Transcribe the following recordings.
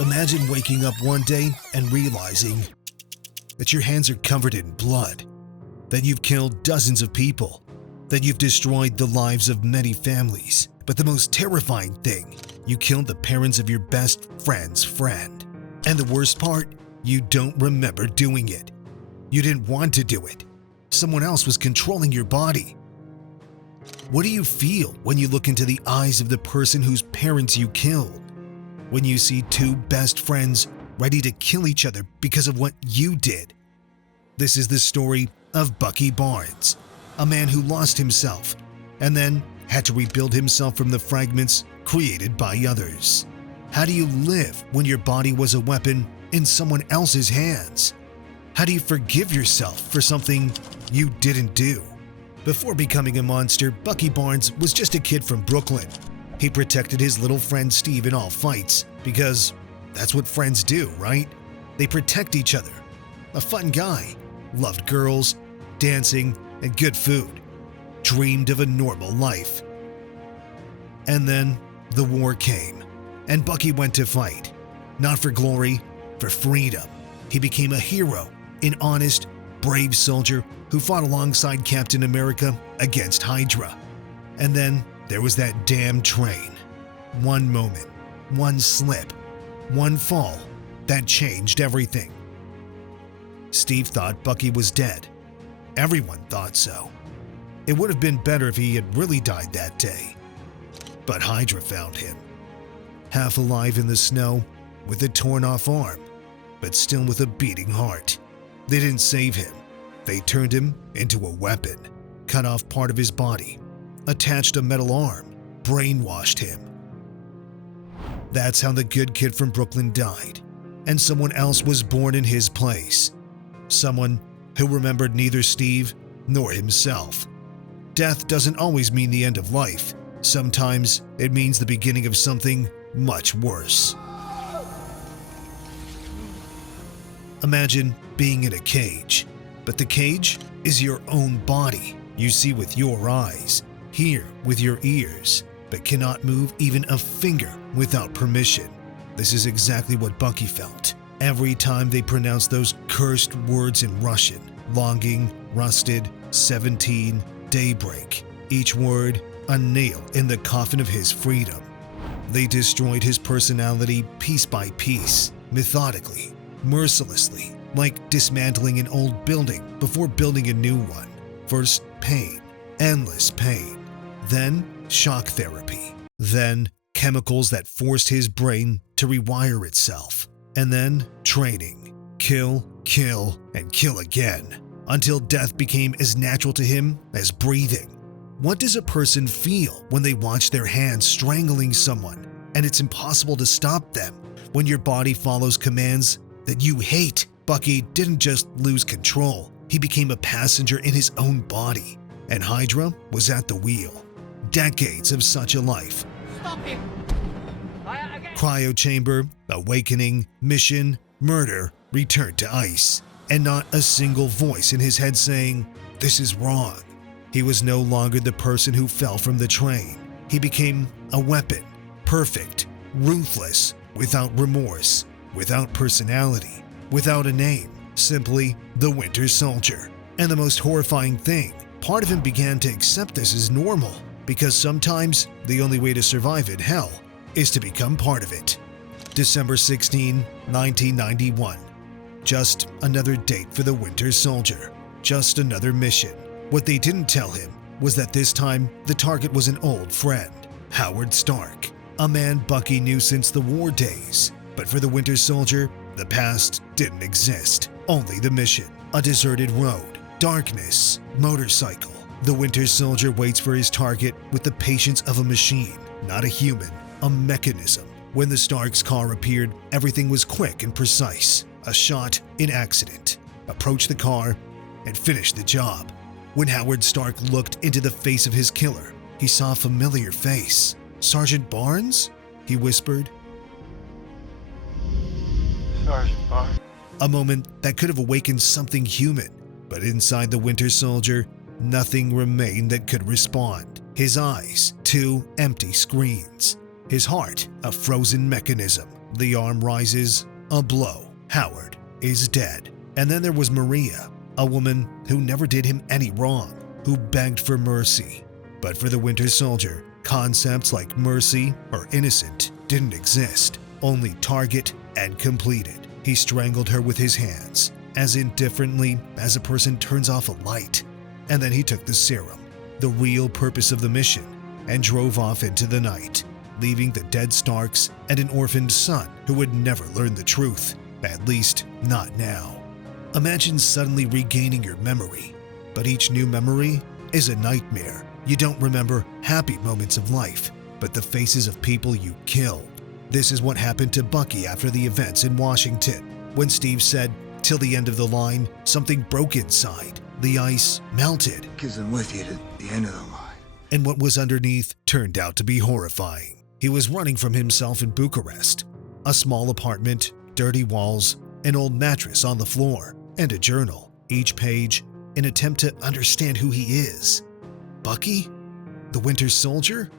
Imagine waking up one day and realizing that your hands are covered in blood, that you've killed dozens of people, that you've destroyed the lives of many families. But the most terrifying thing, you killed the parents of your best friend's friend. And the worst part, you don't remember doing it. You didn't want to do it. Someone else was controlling your body. What do you feel when you look into the eyes of the person whose parents you killed? When you see two best friends ready to kill each other because of what you did? This is the story of Bucky Barnes, a man who lost himself and then had to rebuild himself from the fragments created by others. How do you live when your body was a weapon in someone else's hands? How do you forgive yourself for something you didn't do? Before becoming a monster, Bucky Barnes was just a kid from Brooklyn. He protected his little friend Steve in all fights because that's what friends do, right? They protect each other. A fun guy, loved girls, dancing, and good food. Dreamed of a normal life. And then the war came, and Bucky went to fight. Not for glory, for freedom. He became a hero, an honest, brave soldier who fought alongside Captain America against Hydra. And then there was that damn train. One moment, one slip, one fall that changed everything. Steve thought Bucky was dead. Everyone thought so. It would have been better if he had really died that day. But Hydra found him. Half alive in the snow, with a torn-off arm, but still with a beating heart. They didn't save him. They turned him into a weapon, cut off part of his body, attached a metal arm, brainwashed him. That's how the good kid from Brooklyn died, and someone else was born in his place. Someone who remembered neither Steve nor himself. Death doesn't always mean the end of life. Sometimes it means the beginning of something much worse. Imagine being in a cage, but the cage is your own body. You see with your eyes, hear with your ears, but cannot move even a finger without permission. This is exactly what Bucky felt every time they pronounced those cursed words in Russian. Longing, rusted, 17, daybreak. Each word a nail in the coffin of his freedom. They destroyed his personality piece by piece, methodically, mercilessly, like dismantling an old building before building a new one. First pain, endless pain, then shock therapy, then chemicals that forced his brain to rewire itself, and then training. Kill, kill, and kill again, until death became as natural to him as breathing. What does a person feel when they watch their hands strangling someone and it's impossible to stop them when your body follows commands that you hate? Bucky didn't just lose control, he became a passenger in his own body, and Hydra was at the wheel. Decades of such a life. Stop him! Cryo chamber, awakening, mission, murder, returned to ice, and not a single voice in his head saying, "This is wrong." He was no longer the person who fell from the train. He became a weapon, perfect, ruthless, without remorse, without personality, without a name, simply the Winter Soldier. And the most horrifying thing, part of him began to accept this as normal, because sometimes the only way to survive in hell is to become part of it. December 16, 1991. Just another date for the Winter Soldier. Just another mission. What they didn't tell him was that this time the target was an old friend, Howard Stark, a man Bucky knew since the war days. But for the Winter Soldier, the past didn't exist, only the mission. A deserted road, darkness, motorcycle. The Winter Soldier waits for his target with the patience of a machine, not a human, a mechanism. When the Stark's car appeared, everything was quick and precise. A shot, an accident. Approach the car and finish the job. When Howard Stark looked into the face of his killer, he saw a familiar face. "Sergeant Barnes?" he whispered. Sergeant Barnes. A moment that could have awakened something human, but inside the Winter Soldier, nothing remained that could respond. His eyes, two empty screens. His heart, a frozen mechanism. The arm rises, a blow. Howard is dead. And then there was Maria, a woman who never did him any wrong, who begged for mercy. But for the Winter Soldier, concepts like mercy or innocent didn't exist, only target and completed. He strangled her with his hands, as indifferently as a person turns off a light. And then he took the serum, the real purpose of the mission, and drove off into the night, leaving the dead Starks and an orphaned son who would never learn the truth, at least not now. Imagine suddenly regaining your memory, but each new memory is a nightmare. You don't remember happy moments of life, but the faces of people you killed. This is what happened to Bucky after the events in Washington. When Steve said, "Till the end of the line, something broke inside. The ice melted." Because I'm with you to the end of the line. And what was underneath turned out to be horrifying. He was running from himself in Bucharest. A small apartment, dirty walls, an old mattress on the floor, and a journal, each page an attempt to understand who he is. Bucky? The Winter Soldier?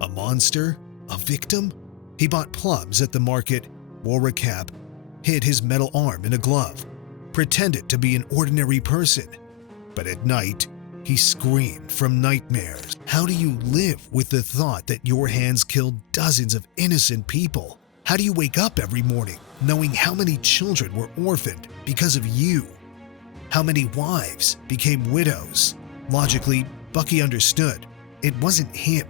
A monster? A victim? He bought plums at the market, wore a cap, hid his metal arm in a glove, pretended to be an ordinary person. But at night, he screamed from nightmares. How do you live with the thought that your hands killed dozens of innocent people? How do you wake up every morning knowing how many children were orphaned because of you? How many wives became widows? Logically, Bucky understood. It wasn't him.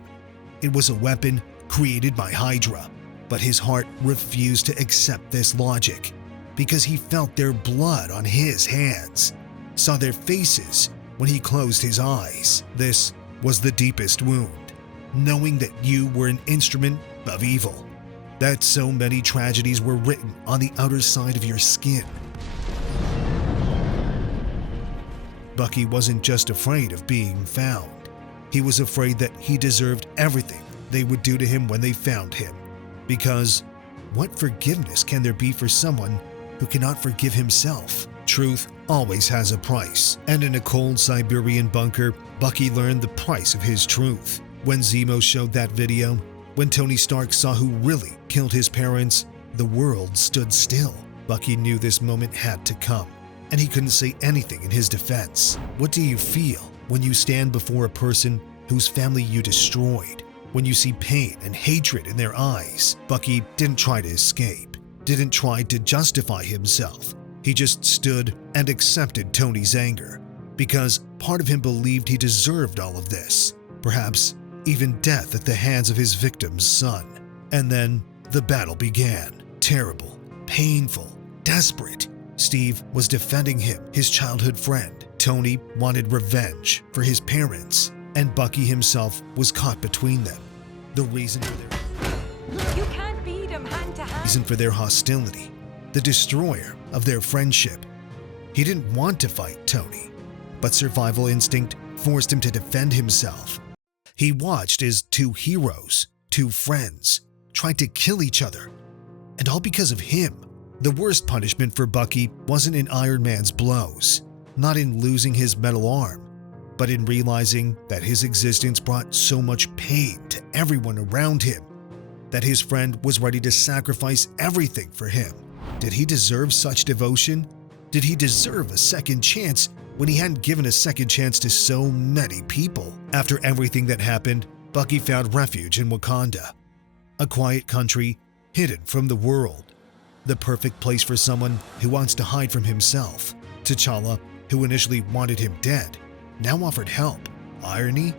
It was a weapon created by Hydra. But his heart refused to accept this logic because he felt their blood on his hands, saw their faces when he closed his eyes. This was the deepest wound, knowing that you were an instrument of evil, that so many tragedies were written on the outer side of your skin. Bucky wasn't just afraid of being found. He was afraid that he deserved everything they would do to him when they found him. Because what forgiveness can there be for someone who cannot forgive himself? Truth always has a price, and in a cold Siberian bunker, Bucky learned the price of his truth. When Zemo showed that video, when Tony Stark saw who really killed his parents, the world stood still. Bucky knew this moment had to come, and he couldn't say anything in his defense. What do you feel when you stand before a person whose family you destroyed? When you see pain and hatred in their eyes? Bucky didn't try to escape, didn't try to justify himself. He just stood and accepted Tony's anger, because part of him believed he deserved all of this, perhaps even death at the hands of his victim's son. And then the battle began. Terrible, painful, desperate. Steve was defending him, his childhood friend. Tony wanted revenge for his parents, and Bucky himself was caught between them. The reason for their hostility, the destroyer of their friendship. He didn't want to fight Tony, but survival instinct forced him to defend himself. He watched as two heroes, two friends, tried to kill each other, and all because of him. The worst punishment for Bucky wasn't in Iron Man's blows, not in losing his metal arm, but in realizing that his existence brought so much pain to everyone around him, that his friend was ready to sacrifice everything for him. Did he deserve such devotion? Did he deserve a second chance when he hadn't given a second chance to so many people? After everything that happened, Bucky found refuge in Wakanda, a quiet country hidden from the world, the perfect place for someone who wants to hide from himself. T'Challa, who initially wanted him dead, now offered help. Irony?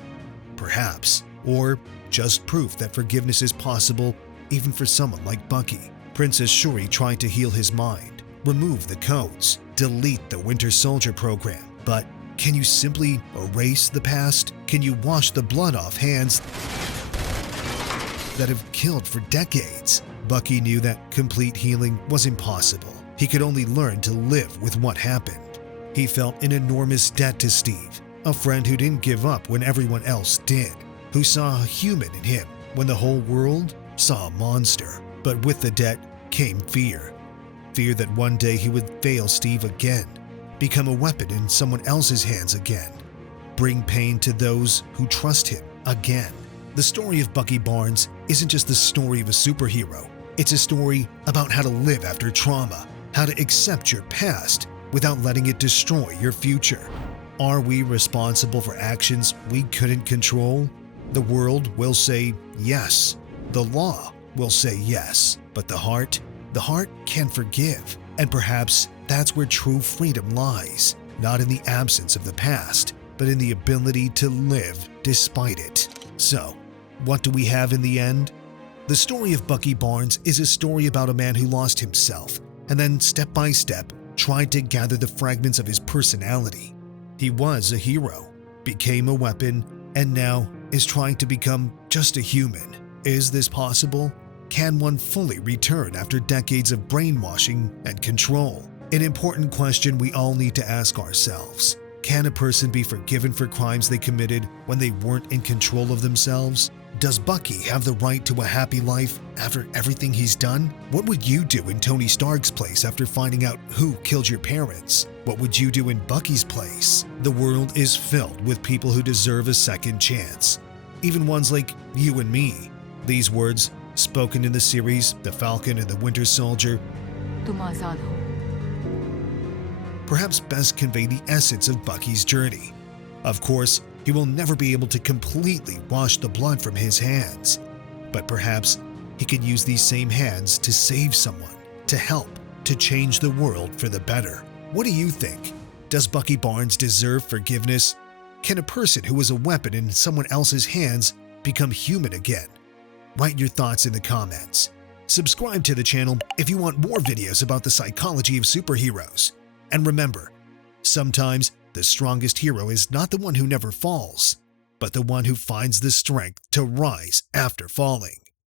Perhaps. Or just proof that forgiveness is possible even for someone like Bucky. Princess Shuri tried to heal his mind, remove the codes, delete the Winter Soldier program. But can you simply erase the past? Can you wash the blood off hands that have killed for decades? Bucky knew that complete healing was impossible. He could only learn to live with what happened. He felt an enormous debt to Steve, a friend who didn't give up when everyone else did, who saw a human in him when the whole world saw a monster. But with the debt came fear. Fear that one day he would fail Steve again, become a weapon in someone else's hands again, bring pain to those who trust him again. The story of Bucky Barnes isn't just the story of a superhero. It's a story about how to live after trauma, how to accept your past without letting it destroy your future. Are we responsible for actions we couldn't control? The world will say yes. The law will say yes. But the heart can forgive. And perhaps that's where true freedom lies, not in the absence of the past, but in the ability to live despite it. So, what do we have in the end? The story of Bucky Barnes is a story about a man who lost himself and then step by step tried to gather the fragments of his personality. He was a hero, became a weapon, and now is trying to become just a human. Is this possible? Can one fully return after decades of brainwashing and control? An important question we all need to ask ourselves. Can a person be forgiven for crimes they committed when they weren't in control of themselves? Does Bucky have the right to a happy life after everything he's done? What would you do in Tony Stark's place after finding out who killed your parents? What would you do in Bucky's place? The world is filled with people who deserve a second chance, even ones like you and me. These words, spoken in the series The Falcon and the Winter Soldier, perhaps best convey the essence of Bucky's journey. Of course, he will never be able to completely wash the blood from his hands, but perhaps he could use these same hands to save someone, to help, to change the world for the better. What do you think? Does Bucky Barnes deserve forgiveness? Can a person who was a weapon in someone else's hands become human again? Write your thoughts in the comments. Subscribe to the channel if you want more videos about the psychology of superheroes. And remember, sometimes the strongest hero is not the one who never falls, but the one who finds the strength to rise after falling.